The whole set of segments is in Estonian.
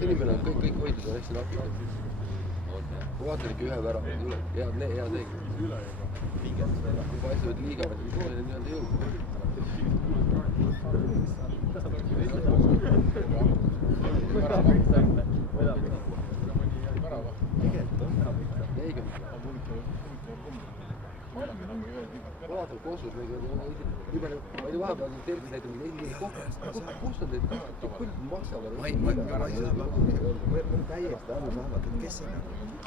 Inimene on kõik hoidnud on hästi napid. Ma vaatan ikka ühe värava üle. Hea seegi. Juba asjad liigavad, kui koolini nii-öelda jõud. Vaadav kosus, ma ei tea vahepeal tervis näitab, kus on need kõik maksavad? Ma ei saa täiesti aru saanud, et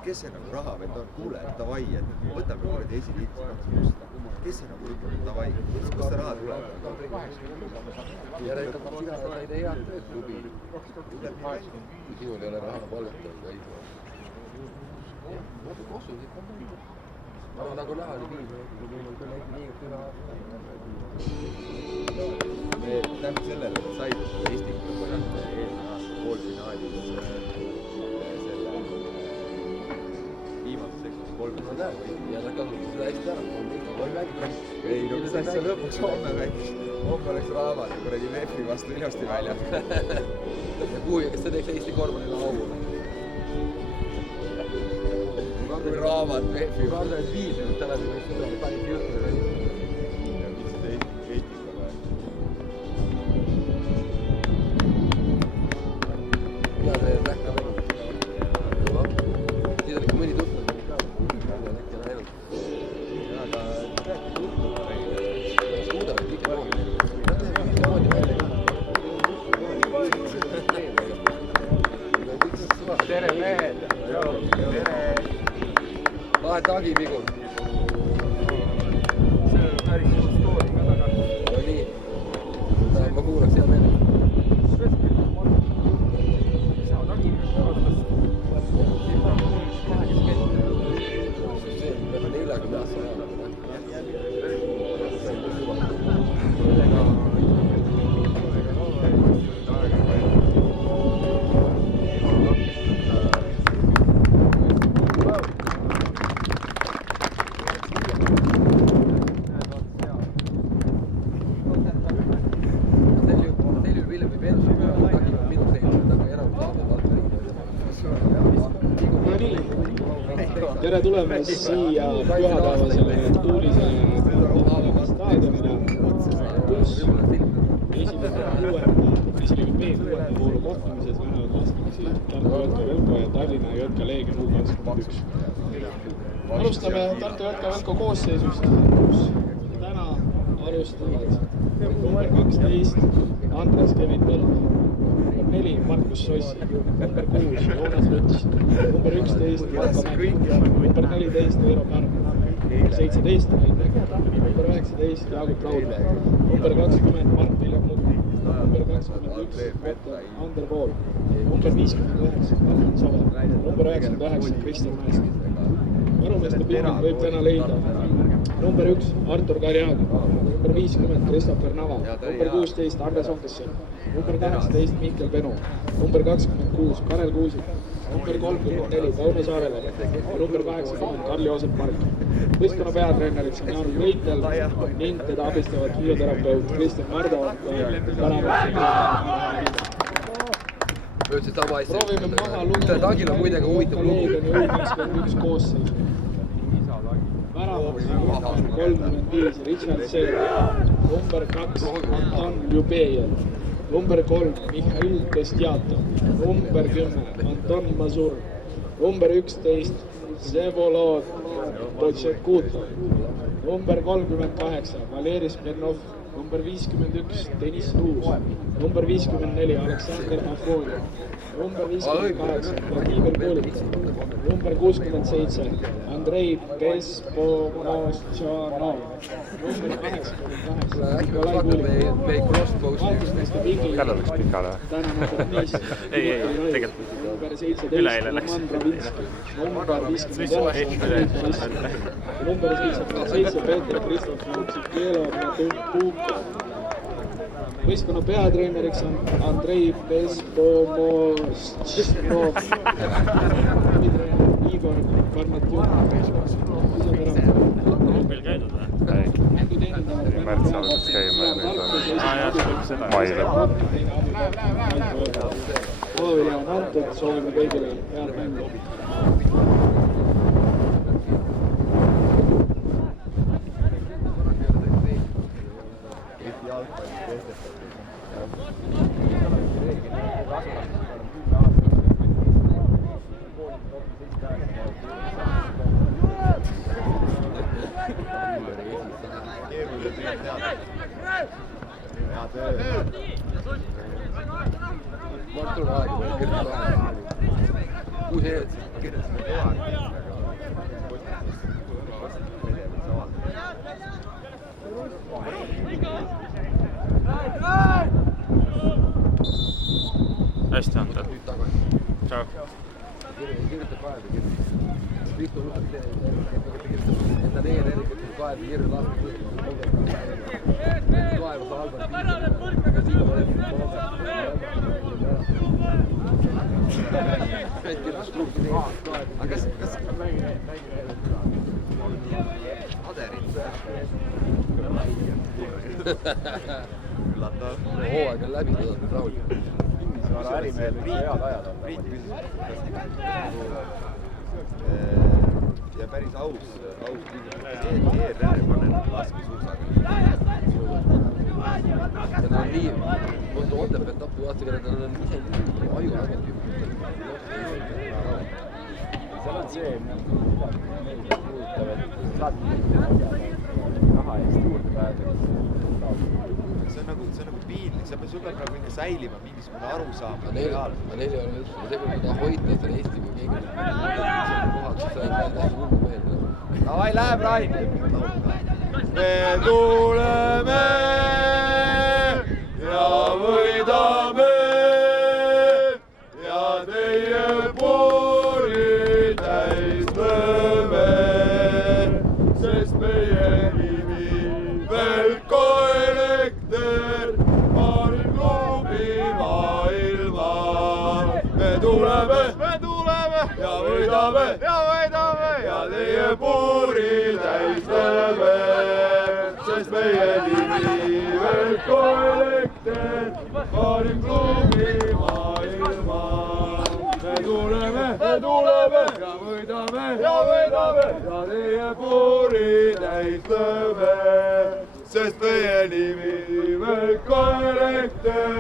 kes see nagu raha veel on, kuule, davai, et võtame kuradi esiliitlust, kes see nagu ütleb, davai, kust see raha tuleb? Järelikult sina said head tööd klubi. Sinul ei ole raha palgatada, vaid vaata kosusid. Aga nagu näha oli piisav, kui meil on küll äkki liiga püha. Me tänu sellele said Eesti eelmine aasta poolfinaalis selle viimase seksus 3. Ja nad kasutasid seda hästi ära. Ei, no mis asja lõpuks homme mängis. Homme oleks raamat ja kuradi VF-i vastu ilusti välja. Kas ta teeks Eesti korvpallile augu? Kui raamat VF-i vastu. Kui 5 minut tagasi võiks seda panid juttu välja. Ja mis seda Eestis on vaja? Ja see rähka mäng. Siis on ikka mõni tuttav. Aga rääkki tuttav meile. Suudavad ikka loogi. Tere mehed! Tere! Tagi vigur. See on päris suur story ka taga. No nii. Ma kuulaks hea meele. Isa tagi aastas. See on 40 aastat. Tere tulemast siia pühapäevasele tuulisele staadionile, kus esimese 6. vooru kohtumises lähevad vastamisi Tartu J.K. Velko ja Tallinna J.K. Leegion U21. Alustame Tartu J.K. Velko koosseisust, kus täna alustavad number 12 Andres Kevin Põld, number 4 Markus Sossi, number 6 Joonas Luts, number 11 Marko Mäkk, number 14 Eero Pärn, number 17 Rain Mäkk, number 19 Jaagup Laudmäe, number 20 Mart-Viljar Mukk, number 21 Ander Pool, number 59 Martin Sover, number 99 Kristjan Mäesk. Varumeeste pingil võib täna leida number 1 Artur Karjag, number 50 Christopher Nava, number 16 Andres Onkesson, number 18 Mihkel Penu, number 26 Karel Kuusik, number 34 Tauno Saarele ja number 80 Karl-Joosep Mark. Võistkonna peatreenerid on Jaan Võitel ning teda abistavad füsioterapeut Kristjan Mardo ja ütlesin sama asja. proovime maha lugeda. Selle tagil on muidega huvitav lugu. Leegioni U21 koosseis. Väravaks number 35 Richard Seer, number 2 Anton Ljubejev, number 3 Mihhail Bestjatov, number 10 Anton Mazur, number 11 Zevolod Potšekutov, number 38 Valeri Smirnov, number 51 Deniss Ruus, number 54 Aleksandr Afonov, number 58 Vladimir Kolik, number 67 Andrei Bespomoschanov, number 88 Nikolai Kulik, vaatustest Vigi, täna number 5 number 17 Roman Ravinski, number 59 number 77 Peeter Kristof Mutsikelo Puuko. Võistkonna peatreeneriks on Andrei Bespomoschanov, Igor Karmatjun, mängu teenindavad märts algas käima ja nüüd on mai lõpp. Maavilja on antud, soovime kõigile head mängu. Martul on aega, kirjutab aega. Kuus heed, kirjutab. Hästi antud. Nüüd tagasi. Tšau. Kirjutab aega, kirjutab. Kristo võtab enda neeleri, kirjutab aega, kirjutab lahti. Vaeva sa halvad aga kas Aderit üllatav hooaeg on läbi, ta on rahul. ärimehel head ajad on. Priit küsis, ja päris aus küsimus. ERR paneb laskesuusaga. Ja nad on nii, mõttu Otepääl Tapu vaata, kelle nad on ise aju ägelt juba. seal on see, meid puudutab, et saad raha eest juurde pääseda. See on nagu piinlik, sul peab nagu ikka säilima mingisugune arusaam. Neil ei ole üldse, see kui ta hoida selle Eesti või keegi kohad, siis sai täiesti hullu meelde. Davai, läheb Rain! Me tuleme ja võidame ja teie poori täis lööme, sest meie nimi Velko Elekter, parim klubi maailmas. Me tuleme ja võidame ja teie poori täis lööme, sest meie nimi Velko Elekter, parim klubi maailmas. Me tuleme ja võidame ja teie poori täis lööme, sest meie nimi Velko Elekter,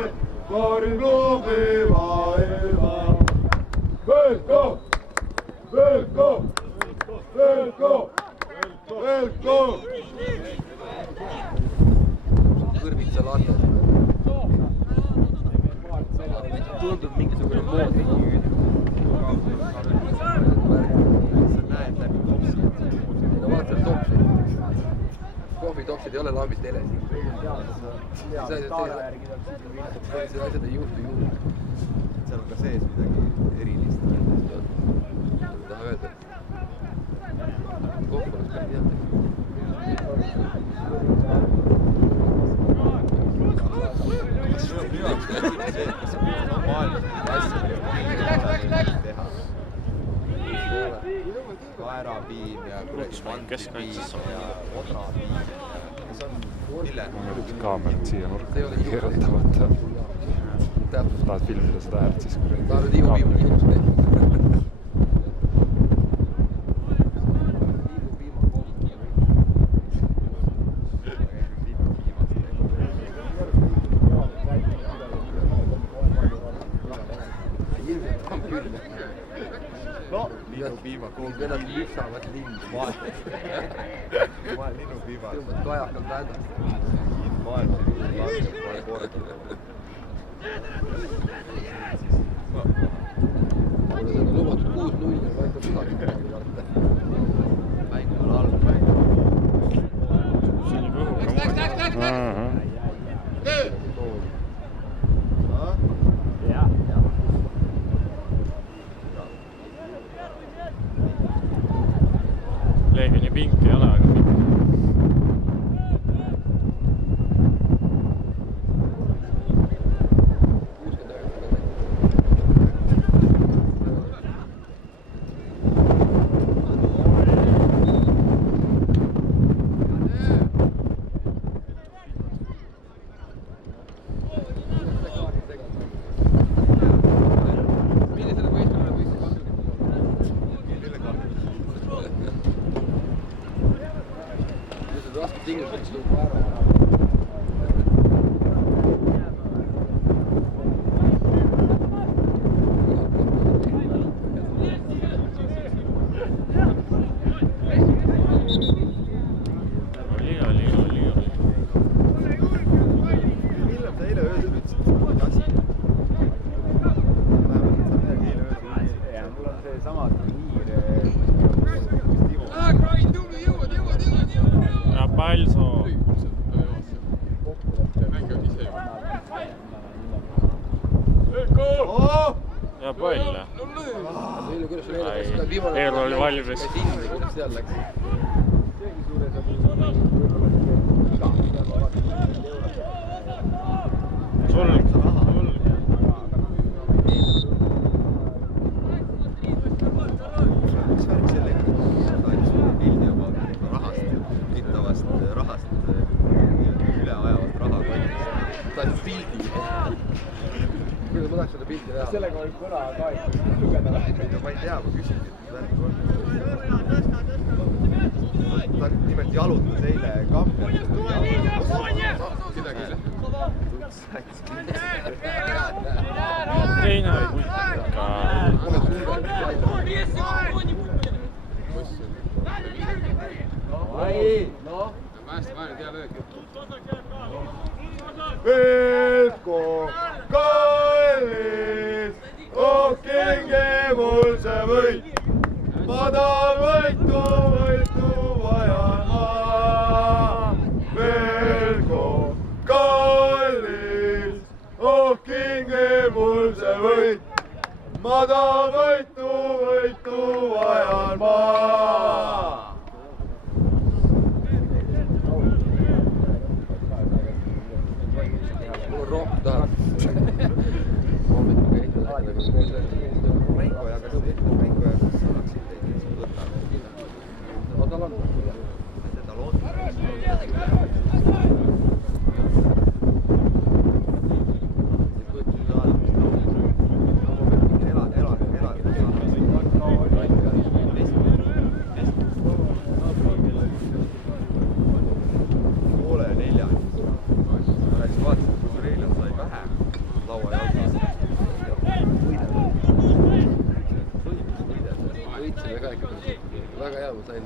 parim klubi maailmas. Velko! Velko! Velko! Velko! Kõrvitsa latas. Tundub mingisugune mood. Sa näed läbi topsi. No vaata seal topsi. Kohvitopsid ei ole lambis teles. Sellised asjad ei juhtu juurde. Seal on ka sees midagi erilist. Taha öelda. Kohv oleks päris hea. Kaerapiim ja keskkaitses ja odrapiim. See on mille? Kaamerat siia nurka keerutamata. täpselt. Tahad filmida seda häält siis, kui Ta on Tiimu Piima kiirust tehtud. Ilmselt on küll. no linnupiima Need vennad lüpsavad lindu. ma olen linnupiima. Tõmbad kajakalt hädast. maailma langeb, ma olen korratud. Mulle seda lubatud 6-0 ja ma ei tea midagi karta. mäng on halb, mäng. see on juba õhuga. Leegioni pink ei ole, aga pink. Millisele võistlevale võiks kasulik rasked tingimused tuleb ära. Oli. millal sa eile öösel ütlesid, et sa tassid? Vähemalt sa midagi eile öösel ütlesid. ja mul on seesama turniir Ja Palso. Ja pall. Eerol oli valmis. Kuidas seal läks? Sulg. Mis värk sellega? Ta andis mulle pildi oma rahast üle ajavast rahakollist. Ta andis pildi. Kuidas ma tahaks seda pildi näha? sellega võib kõla ka lugeda. Ma ei tea, ma küsingi, et mis värk on. Ta nimelt jalutas eile Kambjal. Midagi Teine oli ikka. Velko kallis, oh kinge mul see võit. Ma tahan võitu vajan ma. Velko kallis, oh kinge mul see võit. Ma tahan võitu vajan ma. Mul on rohkem tahab. Hommikul käinud rääkida, kas Renko ja kas saaksid teid lihtsalt võtta? no tal on. Tal on. Poole neljani. Läks vaatasin, kui Reiljan sai vähem laua jalgas. Võitsime ka ikka. Väga hea, ma sain.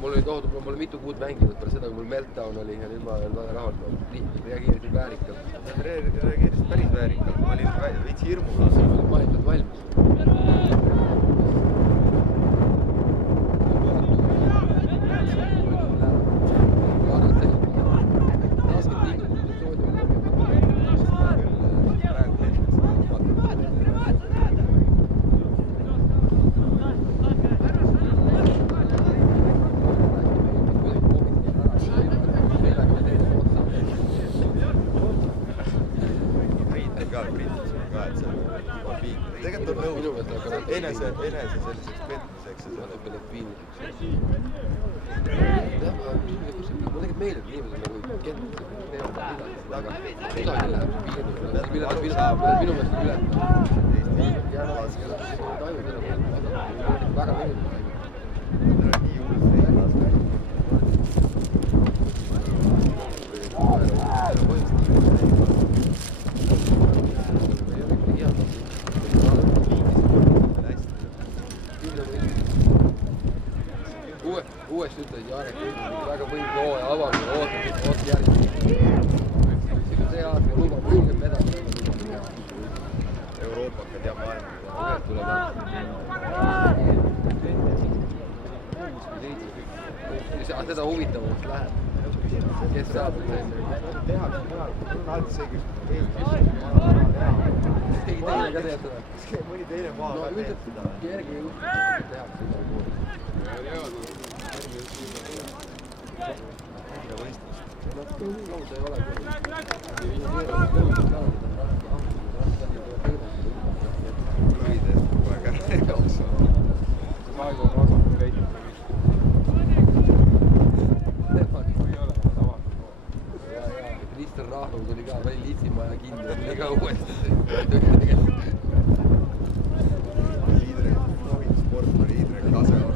Mul oli tohutu, mul oli mitu kuud mänginud peale seda, kui mul meltdown oli ja nüüd ma olen väga rahul. Reageerisin väärikalt. Reageerisid päris väärikalt. Ma olin veits hirmulas. Valitud valmis. Tegelikult on nõus. näe see selliseks petmiseks ja natuke need piinliseks. Jah, ma tegelikult meeldib inimesed nagu kent, teevad midagi, aga kusagil läheb see piir, minu meelest üle. Väga meeldib. nii hullult leidas. Uuesti ütles Jarek, väga võib hooaja avamine, ootad järgi. See aasta lubab julgelt vedada. Euroopakad ja maailma. Ühed tuleb seda huvitavamaks läheb. Kes saab tehakse mujal, alati see küsimus. keegi teine ka teeb seda. Kas mõni teine maa ka teeb seda? Kerge juhtumist tehakse seda koos. Lausa ei ole. Lühidest kogu aeg ära ei jooksu. see Saigo on osanud veidi. Krister Rahnu tuli ka veel Liitsimaja kinni, tuli ka uuesti. Liidrek, Novik sportmani Liidrek Kase on.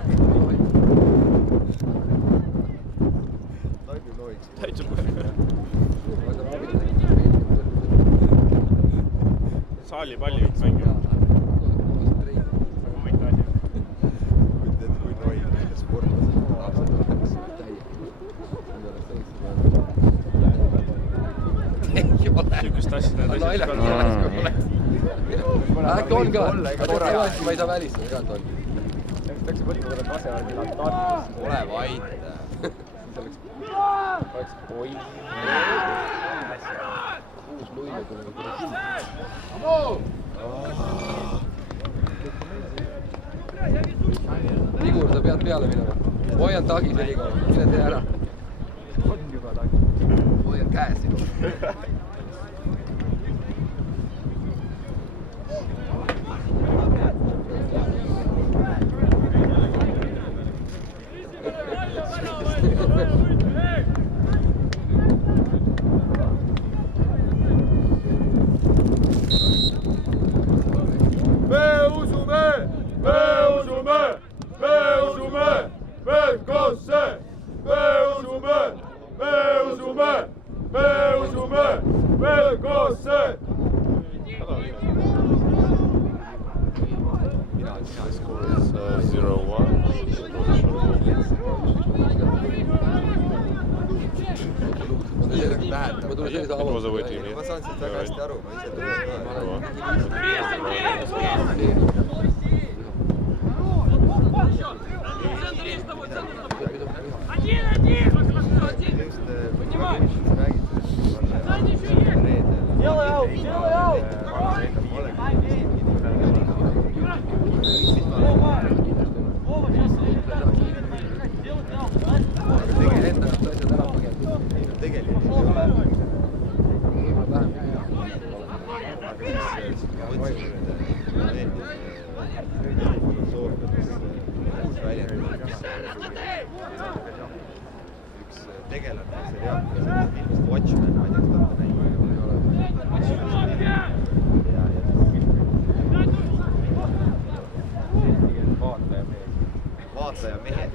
Taibu Novik. saali palli võiks mängida. Mõtled, kui Novik nende sportlased Sükust asja äkki on ka, tavaliselt ma ei saa välistada ka, et on. Peaks võtma selle Kaseväe Tartus. ole vait. Oleks oi. 6-0 tuleb. Igur, sa pead peale minema. Hoian tagi sellega, mine tee ära. On juba tagi. Hoian käes sinu. Ma saan siit väga hästi aru, ma ise tulen üks tegelane, see teab, filmist Watchmen, ma ei tea, kas ta näinud. Vaataja mehed.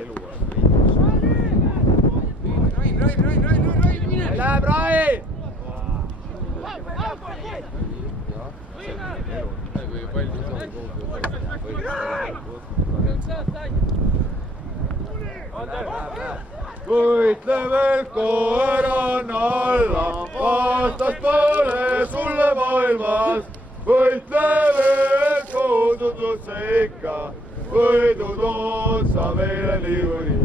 Elu on võitlus. Läheb Rai! Võitle veel koeran alla, vastaspoole sulle maailmas. Võitle veel koodututse ikka, võidu tood sa meile niikuinii.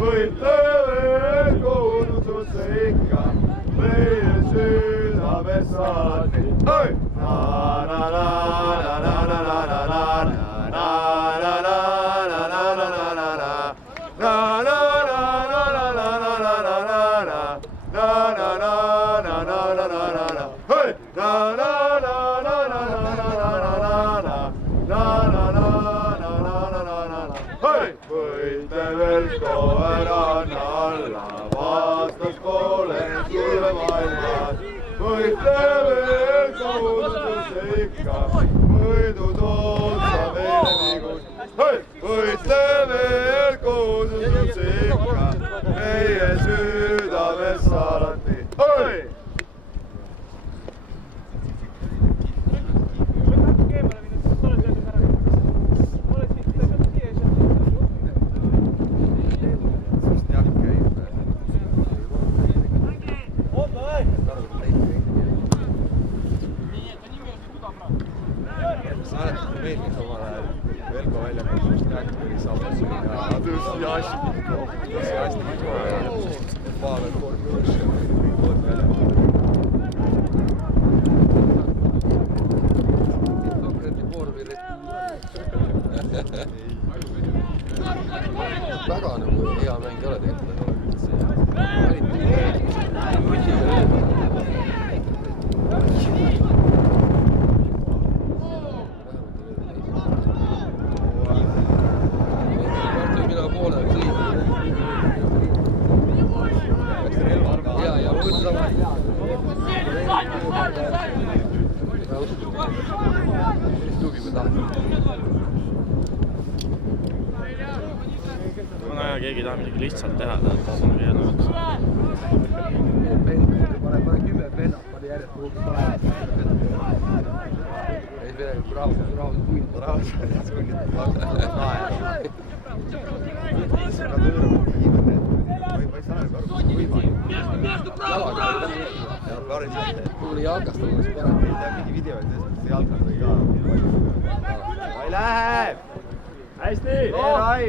Võitle veel koodututse ikka, meie südames alati. väga nagu hea mäng ei ole tegelikult. Mina poole sõin. Ja võtta sama. Tugi me tahame. Keegi tahab midagi lihtsalt teha, see on hea lõpuks. Pane 10 pennad, pane järjest kuhugi pane. Ei midagi, rahus punnid. Rahus punnid. Ma ei saa aru, kas kuule jalkast oleks parem. Mingi video, et jalkast või ka. Ei lähe! Hästi! Rai!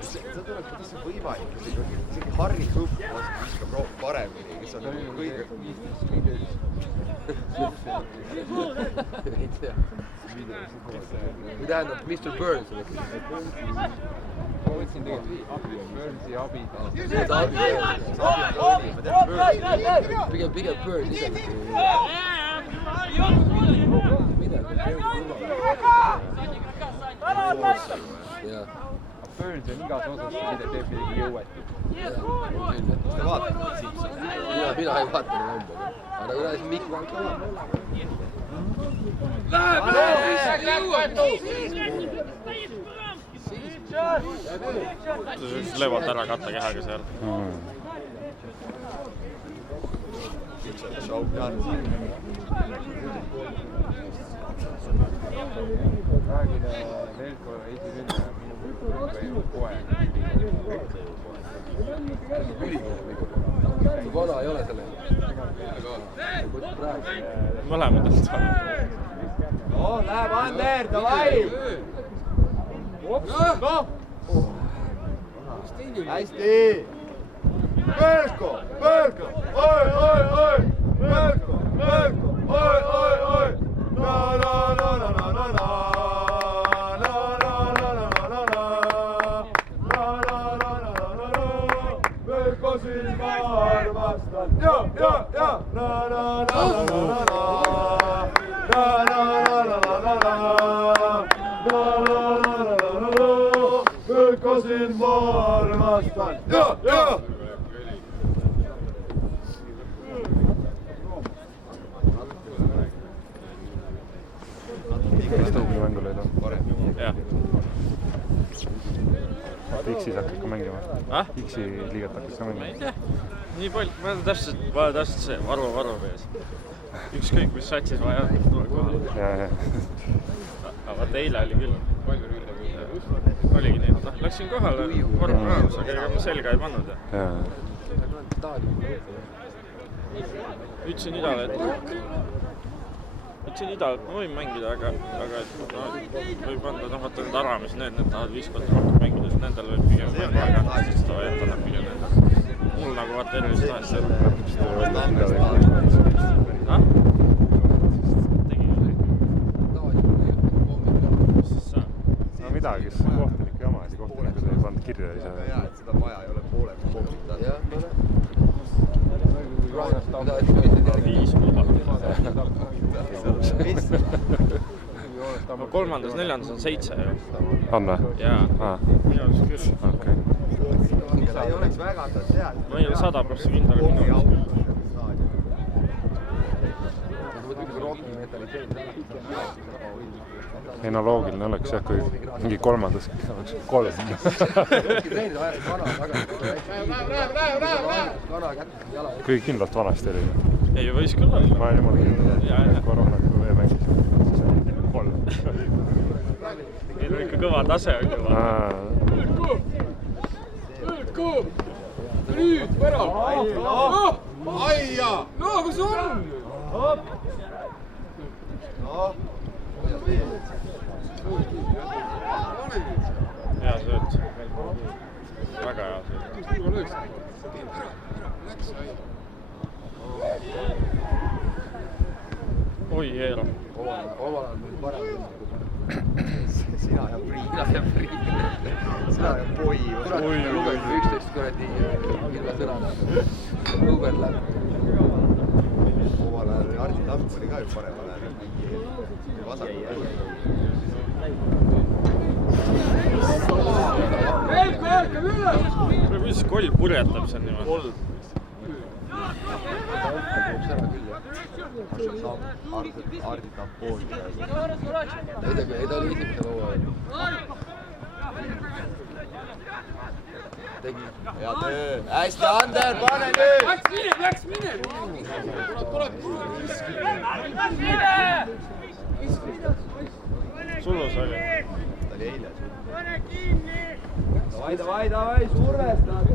Seda tuleb, kuidas see võimalik, isegi Harri Kõpp viskab paremini, kes on kõige... Ei tea. Või tähendab Mr. Burns. Ma võtsin tegelikult Burnsi abi. Pigem Burns ise. Burns on igas osas, mida teeb midagi jõuetu. Kas te vaatate Simpsoni? Mina ei vaata neid ümber. Aga kui näes Mikk Vank. Löövad ära kattekehaga seal. Räägin veel kord esimene minu poeg. Vana ei ole selle. Mõlemad on saanud. No, läheb Ander, davai! Noh! Hästi! Pölko! Pölko! Oi! Pölko! Oi! Na! Pölko silma armastan! Ja! Pölko silma armastan! Ja! Kes tõugli mängu lõid on? Jah. X-is hakkad ka mängima? X-i liigat hakkad ka mängima? Ma ei tea. Nii palju, ma olen täpselt see varu mees. Ükskõik, mis satsis vaja, tuleb kohale. Ja. Aga vaata, eile oli küll. Oligi nii, läksin kohale, vorm raamus, aga ega ma selga ei pannud. Ütlesin Idale, et ma võin mängida, aga võib anda, vaata need Aramis, need tahavad 5 korda rohkem mängida, siis nendel võib pigem aega, siis ta jätannab pigem nendel. Mul nagu vaata erilist tahes seal. midagi, siis kohtuniku jama, siis kohtunikud ei pannud kirja ise. Väga hea, et seda maja ei ole pooleks pommita. jah, no näe. 5 no kolmandas, neljandas on 7 ju. On või? Jaa. Minu arust küll. Okei. Ei oleks väga tead. Ma ei ole 100% kindel. Ei no loogiline oleks jah, kui mingi kolmandas oleks 3. Kui kindlalt vanasti oli. Ei, võis küll olla. Ma olen jumala kindel. Kui rohkem kui meie mängis, siis on 3. Meil on ikka kõva tase on juba. Nüüd värav! Aia! No, kus on? Hea sööt. Väga hea sööt. Oi, Eero. Omal ajal meil parem. Sina ja Priit. Sina ja Poi. Lugesime 11 kuradi ilma sõnada. Overlap. Omal ajal Hardi Tamm oli ka ju paremal ajal. Vasakul ajal. Mis koll purjetab seal niimoodi? Hardi Tamm pooli. Ei ta oli esimesel hooajal. Tegi. Hea töö. Hästi, Ander, pane nüüd! Läks mine! Sulus oli. Ta oli eile. Davai, survestad!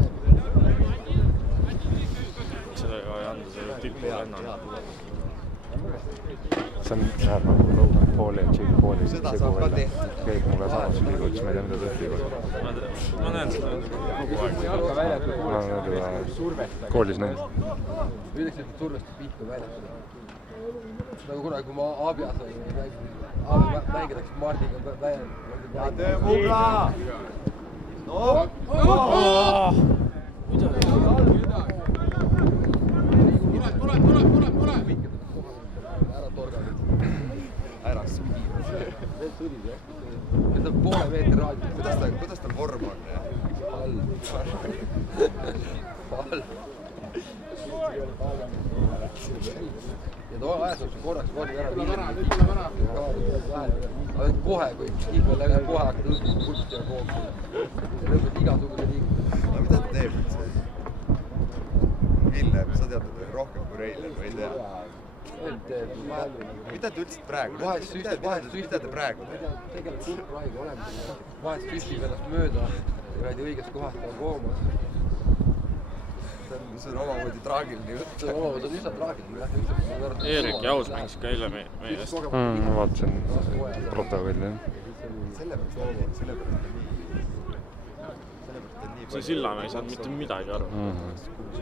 Sellega ei anda selle tipu lennana. See on läheb nagu Logan Pauli ja Jake Pauli Seda segu saab ka välja. tehtud. Käib mulle samas ülikool, siis ma ei tea, mida ta ütleb. Ma näen seda kogu aeg. Ma olen juba koolis näinud. Ütleks, et survestab pihku väljatada. Nagu kunagi, kui ma Abjas olin, mängitakse Mardiga välja. Hea töö, Mugla! No! Tule! Ära torganud. Ära spiir. Need tulid jah. Need on poole meetri raadius. Kuidas ta vorm on? All. Ja too ajas on korraks vormi ära aga kohe, kui kihvel läbi kohe hakkad õppima pulsti ja koogsi. See lõpeb igasugune liigutus. No mida ta teeb üldse? Villem, sa tead rohkem kui Reiner, ma ei tea. Mida te üldse praegu? Mida te praegu teete? Tegelikult kulpraegu olemas. Vahest süstib ennast mööda. Õiges kohast on koomas. See on omamoodi traagiline jutt. See on üsna traagiline. Eerik Jaus mängis ka eile meie eest. Ma vaatasin protokolli. Sellepärast on nii. See Sillamäe ei saanud mitte midagi aru.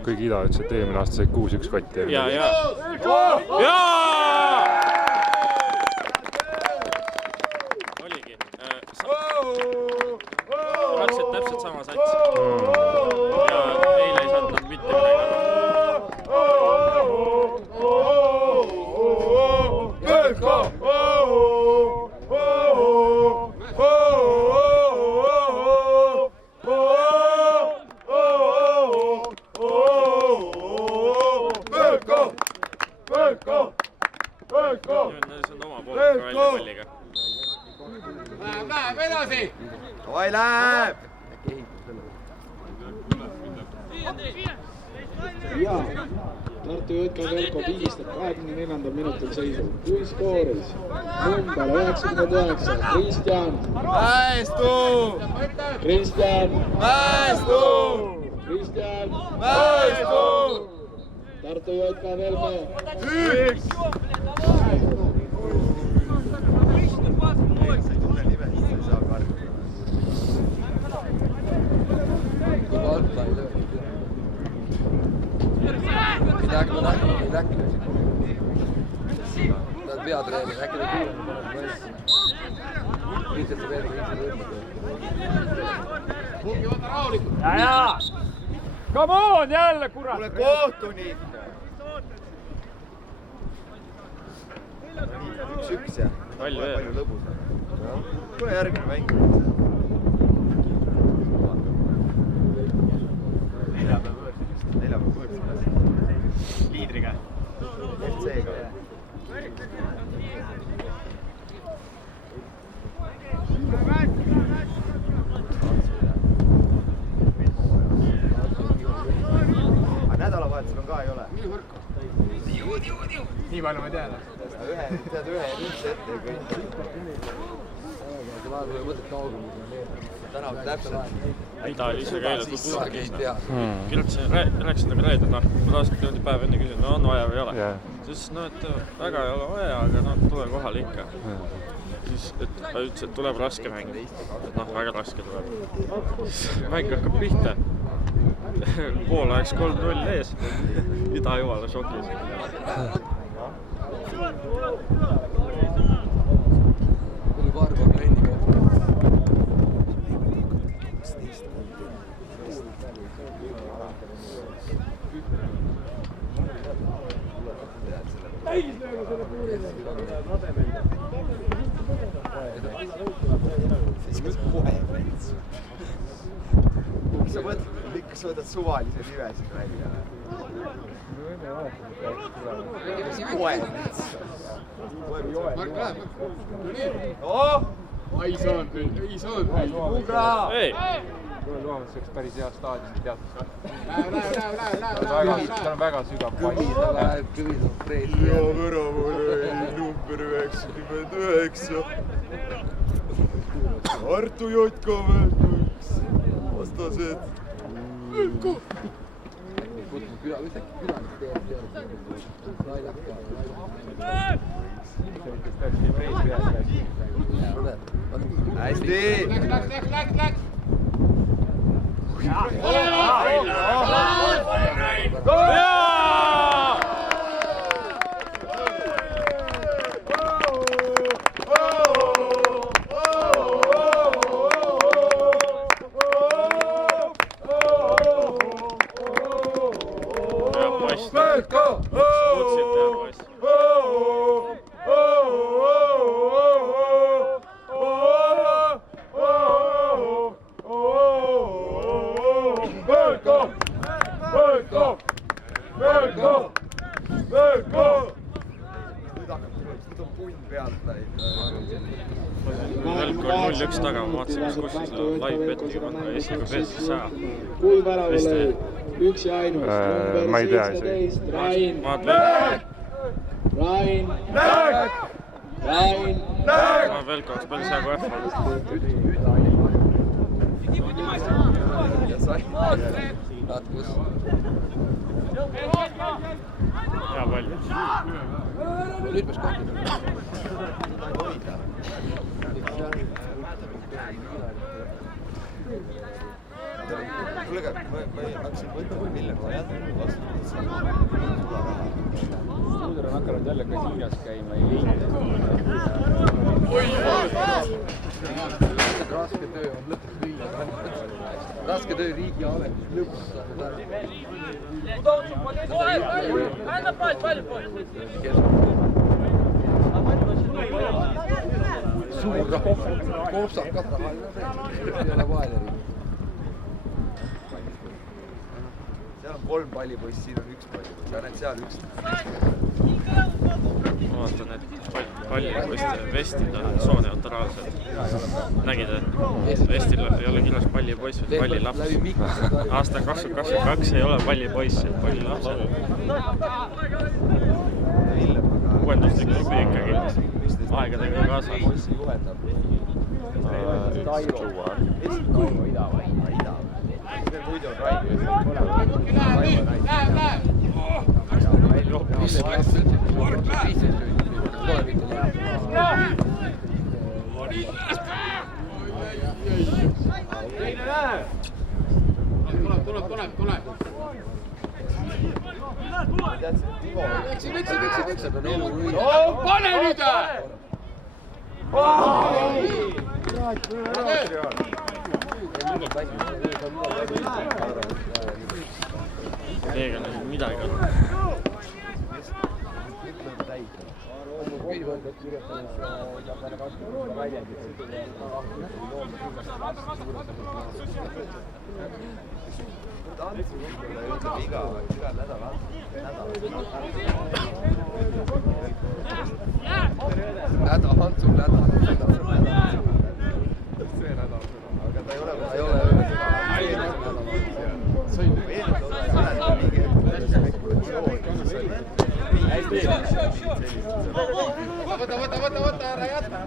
Kuigi Ida ütles, et eelmine aasta sai 6-1 kotti. Jaa! Oligi. Läksid täpselt sama sats. Ja eile ei saanud nad mitte midagi aru. Nüüd on oma poole välja palliga. Läheb edasi! Oi, läheb! Ja Tartu JK Velko viigistab 24. minutil seisu. Kui skooris number 99 Kristjan! Mäestu! Tartu JK Velko! Sa ei tunne nimest, sa ei saa karjuda. Kui ma alt ei löö. Ei näkku. Nad peatreener, äkki ta kuuleb. Lihtsalt sa pead ja! Come on, jälle, kurat! Kuule, kohtunik! 1-1 ja Palju veel. palju lõbusam. Tule järgmine mäng. Neljapäev võõrsil. liidriga. FC-ga. Aga nädalavahetusel on ka, ei ole? nii palju ma tean. Tead ühe üldse ette ja kõik. vahepeal ei mõtet kaugemale. Täna täpselt. ta oli ise käinud Midagi ei tea. kirjutasin, rääkisin temaga reedel, noh, ma tavaliselt niimoodi päev enne küsin, no on vaja või ei ole. Yeah. siis no, et väga ei ole vaja, aga noh, tule kohale ikka. Siis ta ütles, et tuleb raske mäng. Et noh, väga raske tuleb. Mäng hakkab pihta. Poolajaks 3-0 ees. Ida jumala šokis. Tuli paar päeva klendi kohta. Siis kohe mets. Sa mõtled, ikka sa võtad suvalise nive siin välja. Kohe mets. Mark läheb. Oh! Ei saanud nüüd, ei saanud nüüd. Ugra! Ei! Kuule, Luhamas oleks päris hea staadioni teatud. Läheb. Seal on väga sügav Kõvida läheb, kõvida prees. Ja värava oli number 99. Artu Jotka veel üks. Vastased. Kutsus küla, mis äkki külanik teeb teada? Naljaka. Hästi! Läks. Nüüd on punn pealt läinud. Velko on 0-1 taga, ma vaatasin, mis kursis live betiga panna esiga peetis ära. kui väravale üks ja ainus. Ma ei tea isegi. Rain. Velko oleks päris hea kui F-al. Ja sai. Vaat kus. Hea pall. Nüüd peaks kahti. Kuulge, ma hakkasin mõtlema, mille ma jätan vastu. Suuder on hakanud jälle kasiinos käima, ei liiga. Raske töö on lõpuks viia. Raske töö riigi ametis lõpuks saanud ära. Suur rahvas, kopsab katra vahel, ei ole vaeleri. Seal on 3 pallipoissi, siin on 1 pallipoiss. Ja need seal 1. Ma vaatan, et pallipoiste vestid on sooneutraalsed. Nägid, et vestil ei ole kirjas pallipoiss, vaid pallilaps. Aasta 2022 ei ole pallipoiss, et pallilapsed. Uuenduslik klubi ikkagi. Aegadega kaasa. Poissi juhendab. Muidu on Rain. Tuleb. Pane nüüd! Teiega on midagi olnud. Näda, Hantsum näda. aga ta ei ole Võta, ära jäta.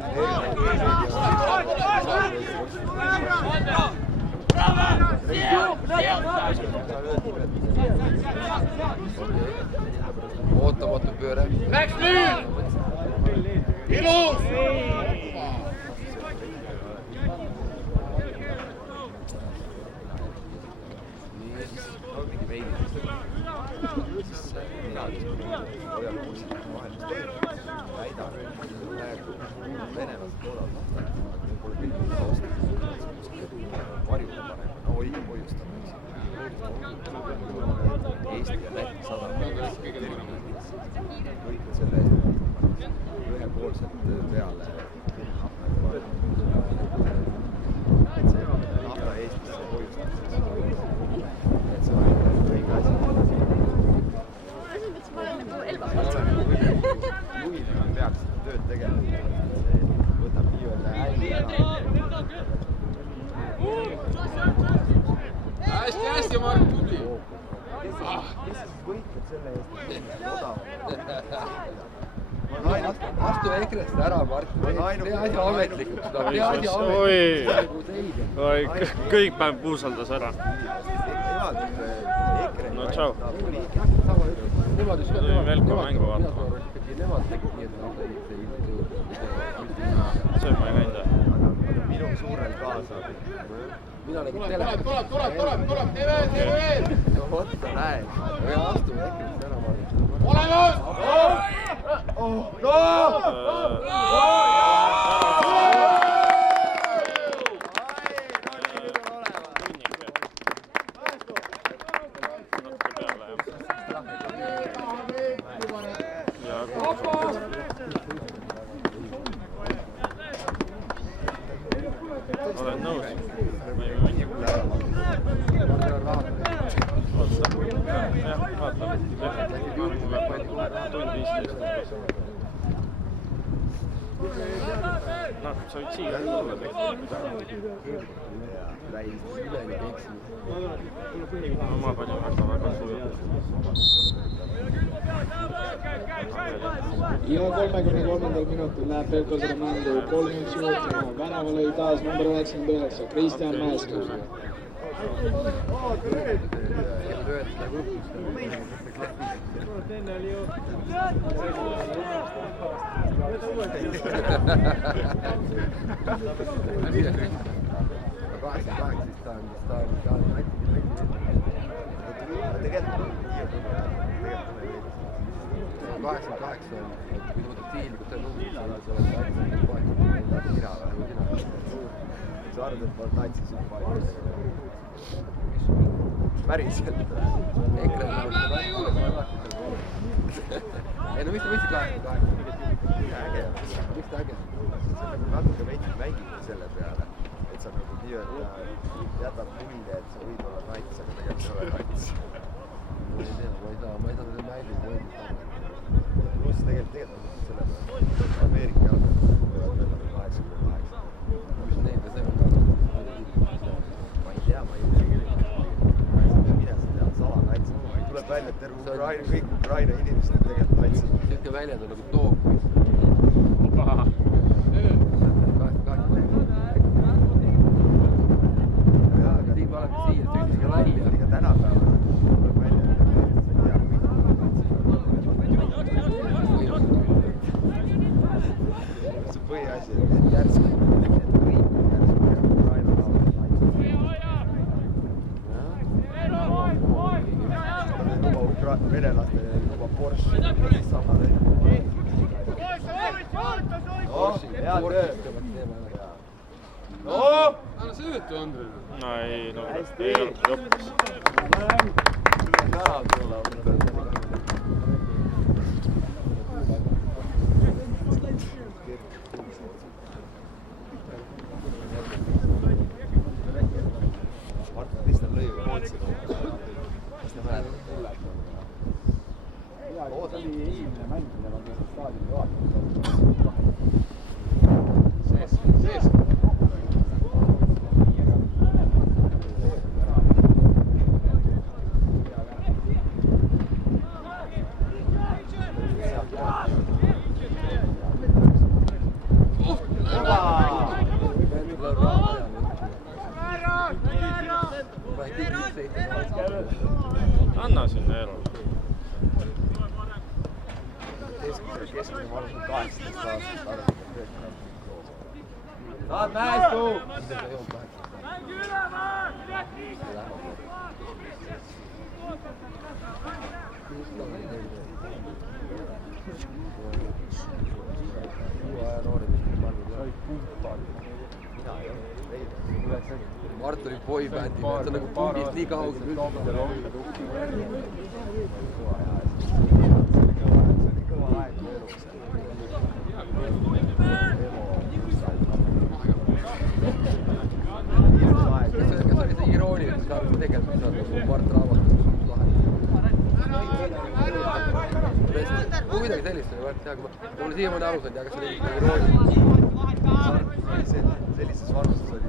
Ootamatu pööre. Läks nüüd! Ilus! Eesti ja Läti sadama kõik selle ühepoolselt peale nafta Eestisse hoiustamises. Et see on õige asi. Juhina peaks seda tööd tegema. See võtab nii-öelda äri ära. Hästi, Mark, tubli! Mis siis võitleb selle eest, et odav? Astu EKRE-st ära, Mart. Tee asja ametlikult. Tee asja Oi, kõik päev puusaldas ära. No tšau. Tulin Velko mängu vaatama. See ma ei näinud. Minu suurel kaasa. Mina nägin Tuleb, telefoni. tee veel! No võtta näe. Astu EKRE-st ära, Mart. Olemas! Olen nõus. Jah, vaatame. Tund 15. No, sa võid siia tulla ma panin väga suur. Ja 33. minutil läheb Velkosele mängu 3-1 juhtima. Värava lõi taas number 99, Kristjan Mäeska. sa arvad, et ma tantsin siin palju? Päriselt. EKRE ei no miks ta võtsid 88? Äge. Miks ta äge? Sa natuke veidi mängid selle peale, et sa nagu nii-öelda jätad mulje, et sa võid olla nats, aga tegelikult ei ole nats. Ma ei tea, ma ei saa seda mängida. Pluss tegelikult on selle peale. Ameerika jalgpallis võivad veel 88. Mis neid ja see on ka? Ma ei tea, ma ei tea tegelikult. Mine sa tead, salanats. Tuleb välja, et terve Ukraina, kõik Ukraina inimesed on tegelikult natsid. Siuke väljend on nagu toop. Tiim alati siia, sügisega välja. Ega tänapäeval tuleb välja, et sa ei tea, see põhiasi, et järsku kõik järsku Ukraina laulab natsid. Venelastele juba Porsche sama tehtud. Head töö. Anna söötu Andrele. no ei olnud joppis. Martin Kristjan lõi ju Rootsi. Kas te mäletate? jaa, see oli esimene mäng, mida ma käisin staadioni vaatamas. Sees. Anna sinna elu. Keskmine ma arvan 18 aastat arvan. Saad mäestu! Mart oli boybändi, ta on nagu puldist nii kaugel üldse. Kõva aeg kui elus. Kas oli see irooniline, kui sa arvasid tegelikult, sa oled Mart Raamat lahe? Kuidagi sellist oli Mart teha, kui ma olen siiamaani aru saanud, kas see oli irooniline. Sellises vanuses oli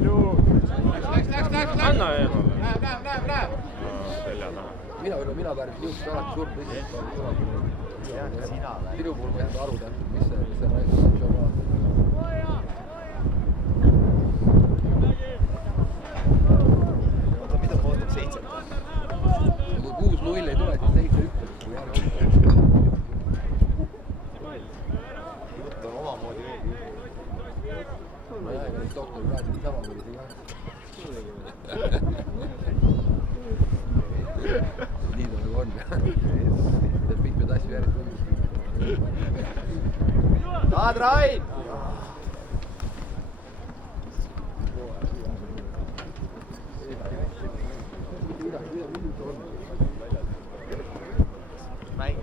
irooniline. Anna elu. Läheb. Selja taha. Mina väärisin just alati suurt tõsiselt. Sina või? Sinu puhul ma ei saanud aru täpselt, mis see asja on. Oota, mida ta ootab 7? Kui 6-0 ei tule, siis 7-1. Jutt on omamoodi veelgi. Ma ei tea, kas doktor praegu niisama või see jah. Nii ta nagu on. Teeb mitmeid asju järjest. Saad, Rain! Mäng.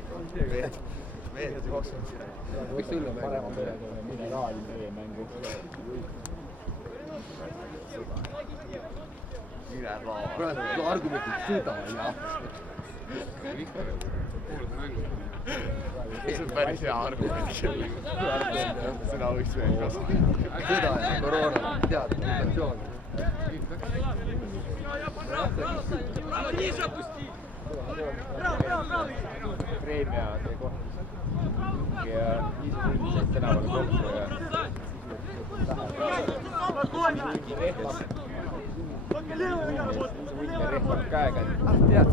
Mehed jooksnud. Võiks õlle mängida. Parema perekonna mineraali meie mängu. Mine laa. Praegu argumentid sõda ja See on päris hea argument küll. Seda võiks veel kasutada. sõda ja koroona, tead, inflatsioon. Preemia see kohtus. Ja 5 tundi tänavale kokku ja võitja rehvab käega. Tead,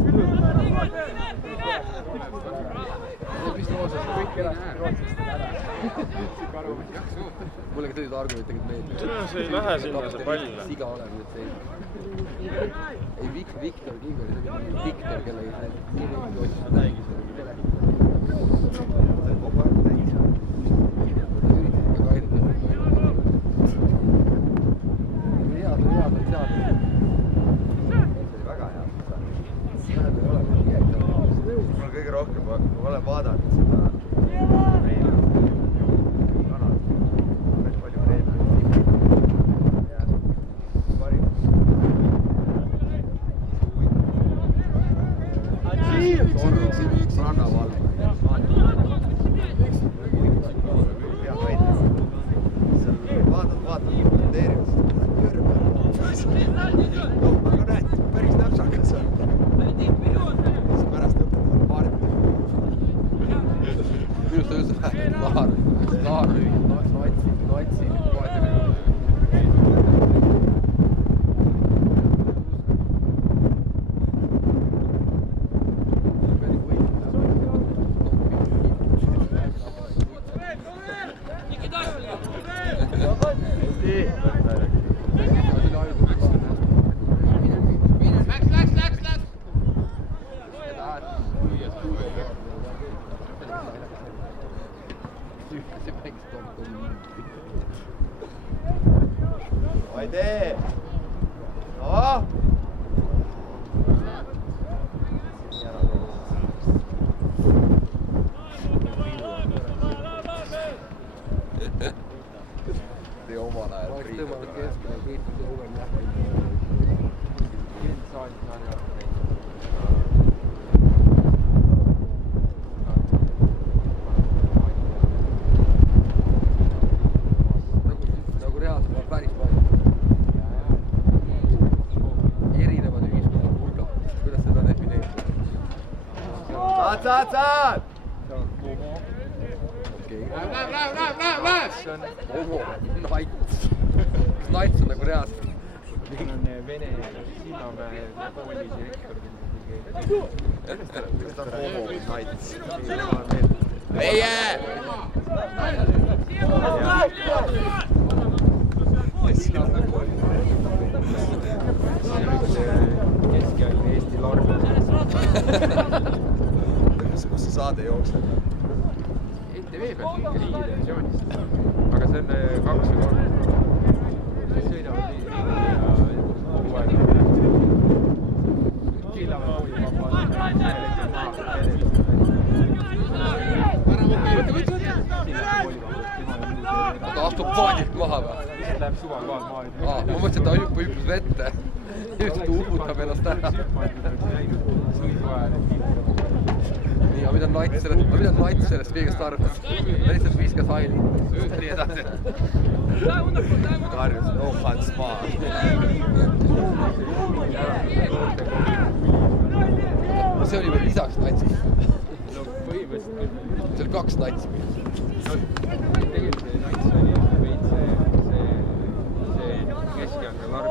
Mis noosas? kõik elasid Rootsist ära. Mulle ka sellised argumendid tegelikult meeldivad. See ei lähe sinna see pall. Siga olev, et see ei Viktor King oli see Viktor, kellega nimi otsis nägis. Kogu aeg täis. Üritasid väga aidata. Hea sotsiaalne. See oli väga hea. Mul kõige rohkem, kui ma olen vaadanud seda Reina kanal, päris palju Reina ja parim rannavalve vaatad kommenteerimas aga näed, päris näpsakas on siis pärast õpetavad Martin Minust on üldse vähe Laar oli natsi koetega. kes ei mängis kolm. Aide! No! Tee omal ajal Oleks Priit. tõmmanud keskele Priitud ja uuem lähme. Nagu reaalselt on päris palju. Erinevad ühiskonna hulgad. Kuidas seda defineerida? Saad! Okei. Läheb! Oho, Naits. Kas Naits on nagu reaalselt? Mul on Vene Sillamäe koolis rektor. Kas ta on homo või naits? Meie! Keskeaegne Eesti larm. Kus see saade jookseb? NTV pealt ikka riigiversioonist. Aga see on 2 või 3. Sõidavad riigi ja kogu aeg. Sillamäe kooli vabad. Ta astub paadilt maha või? Lihtsalt läheb suvakaal maa üle. Ma mõtlesin, et ta hüppus vette. Just uhutab ennast ära. Nii, aga mida Nats sellest kõigest arvas? Ta lihtsalt viskas haili. Nii edasi. Karjus, no Hans Maa. See oli veel lisaks Natsile. No põhimõtteliselt küll. See oli 2 Natsi. Tegelikult see Nats oli veits see keskeaegne larm.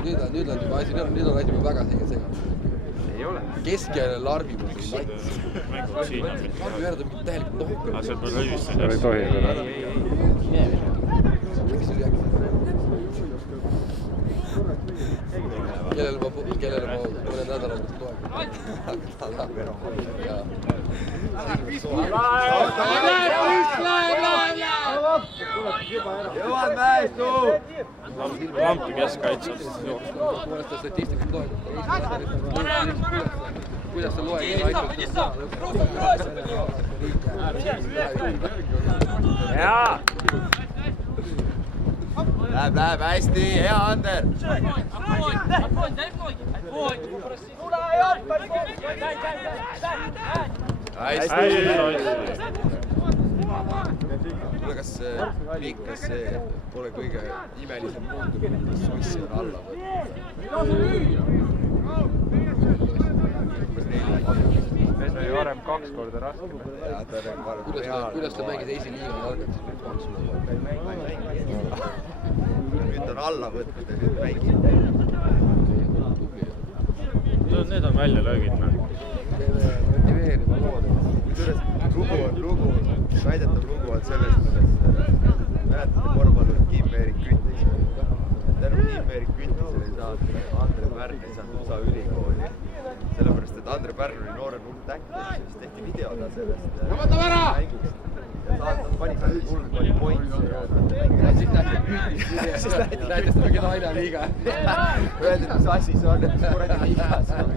Nüüd on juba asi, nüüd on asi juba väga segased. Ei ole. Keskealine larvimus oli Nats. Mängu siin on mitte. Larvi järjed on täielikult nohkad. Aga see pole õigesti. seal ei tohi küll. Miks see rääkis? Kellele ma mõne nädala pärast loen. Jõuad mäest, Lampi keskkaitses jooksma. Kuidas ta statistikat loeb? Kuidas sa loed? Jaa! Läheb hästi, hea Ander! Kuule, kas Mikk, kas see pole kõige imelisem muutumine, mis Sossi on alla Need oli varem 2 korda raskem. Kuidas ta mängis esiliiga jalgat? Nüüd on alla võtnud ja nüüd mängib. Need on väljalöögid. Motiveeriva lood. Väidetav lugu on selles, et mäletate korvpallurit Kim-Erik Küttis. Tänu Kim-Erik Küttisele ei saanud Andre Pärn ei saanud USA ülikooli. Sellepärast, et Andre Pärn oli noore nulltäkk, siis tehti videota sellest mängust. Ja ta pani seal hulk oli pointsi. Siis näitas ta mingi naine liiga. Öeldi, et mis asi see on, et mis kuradi liiga see on.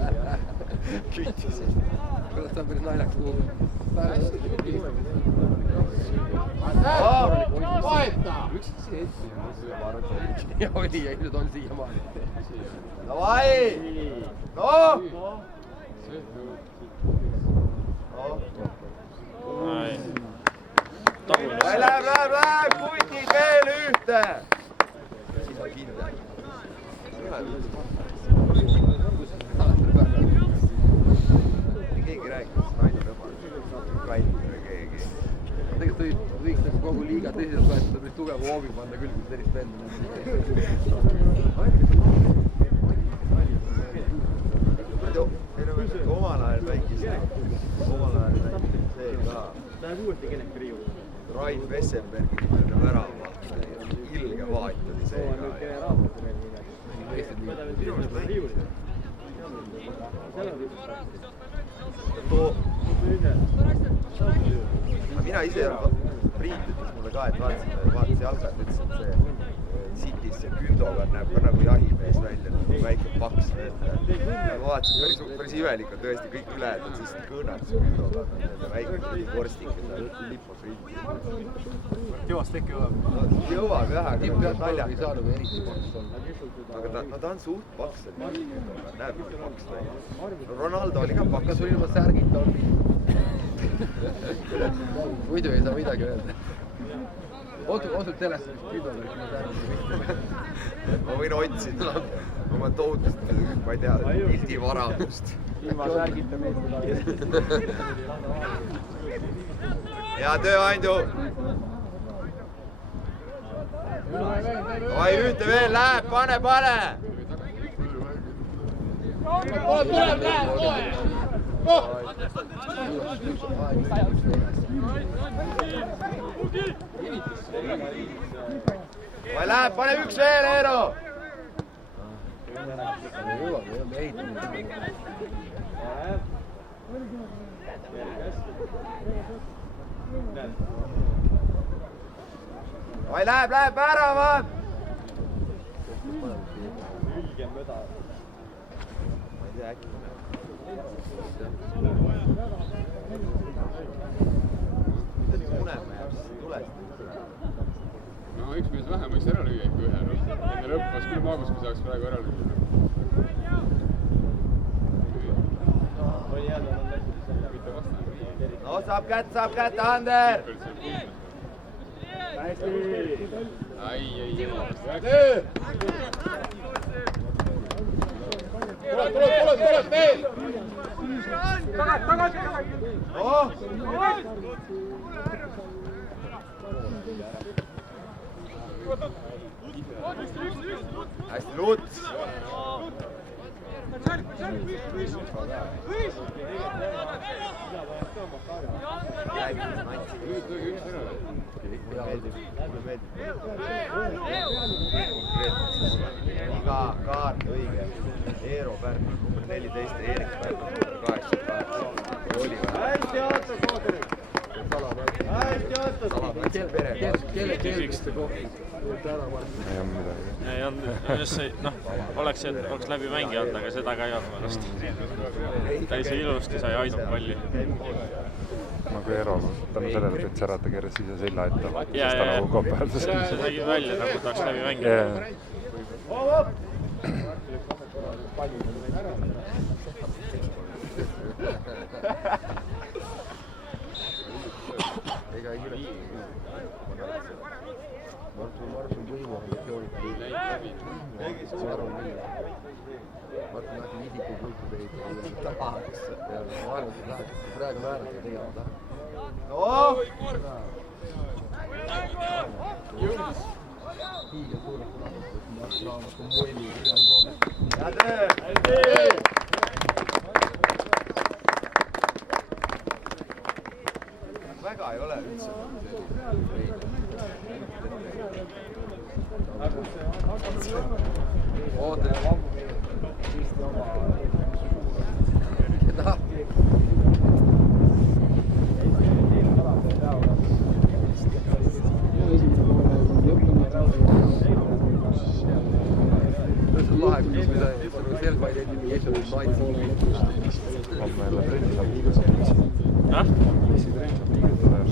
Küttis. Kuidas ta on päris naljakas lugu. Vaeta! Ja oli ja nüüd on siiamaani. Davai! No! Läheb! Putid veel ühte! Siis on kindel. Keegi rääkis Rainer Lõmar. Rainer keegi. Tegelikult võiks nagu kogu liiga tõsiselt võetada, võiks tugeva hoovi panna küll, kui sellist venda. Omal ajal mängis see ka. Rain Vessenbergi värava. Ilge vaat oli see ka. mina ise ei olnud, Priit ütles mulle ka, et vaatas jalgat, ütles, et see City's see Gündogan näeb ka nagu jahimees välja, nagu väike paks veel. Ma vaatasin, päris imelik on tõesti, kõik ülejad on siis kõõnad, see Gündogan on väike korstik, et ta lipub Priiti. Jõuast äkki jõuab? No jõuab jah, aga Tipp ta ei naljakas. saa nagu eriti paks olla. Aga ta on suht paks, näeb ikka paks välja. Ronaldo oli ka paks. Kas sul ilma särgita on nii? Muidu ei saa midagi öelda. Ootub telest, mis Küdol on ilma särgita. Ma võin otsida oma tohutust, ma ei tea, pildivaradust. Ilma särgita meeldib. Hea tööandju! Oi, ühte veel läheb, pane! Tuleb, läheb, kohe! Oi, läheb, pane üks veel, Eero! Oi, läheb, väravad! Ülge möda. Ma ei tea, äkki. Kuidas unema jääb, siis tulest. No üks mees vähem võiks ära lüüa ikka ühe. Enne lõppas küll maagus, kui saaks praegu ära lüüa. Oli hea, ta on läinud selle. Mitte vastane. No saab kätte, Ander! Ai. Tuleb, veel! Tagasi! Oh! Hästi, Luts! Iga kaart õige. Eero Pärn, number 14, Eerik Pärn, number 88. Oli või? Hästi oota, Kooderik! Hästi oota! Kelle keeliste kohta? ei olnud midagi. ei olnud, just see, noh, oleks läbi mängi olnud, aga seda ka ei olnud pärast. ta ise ilusti sai ainult palli. Nagu Eero, tänu sellele tõid särata keeras ise selja ette, Ja, sest ta ja. nagu kopeldas. see nägi välja, nagu tahaks läbi mängi. Ega ei kirjata. Martin Võimu on joonitatud. Ma arvan küll. Martin läheb isiku kultu teid tahaks. Ma arvan, et läheb praegu määrata tegema tahab. Oh! Hiigel suurelt lahus, et Martin raamat on mulli igal pool. Hea töö! Väga ei ole üldse. Ootan. Homme jälle trenni saab liiga saab. Ah? Messi trenn saab liiga tuleb.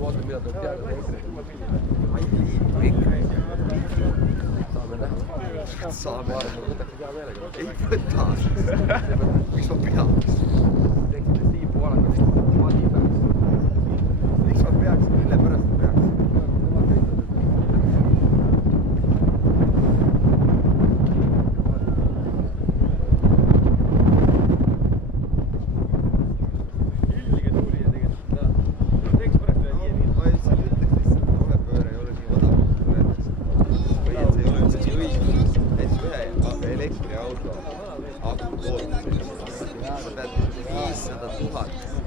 Vaatan, mida tuleb teada. Saame näha. Saame. Võtaks hea meelega. Ei võta. Miks ma peaks?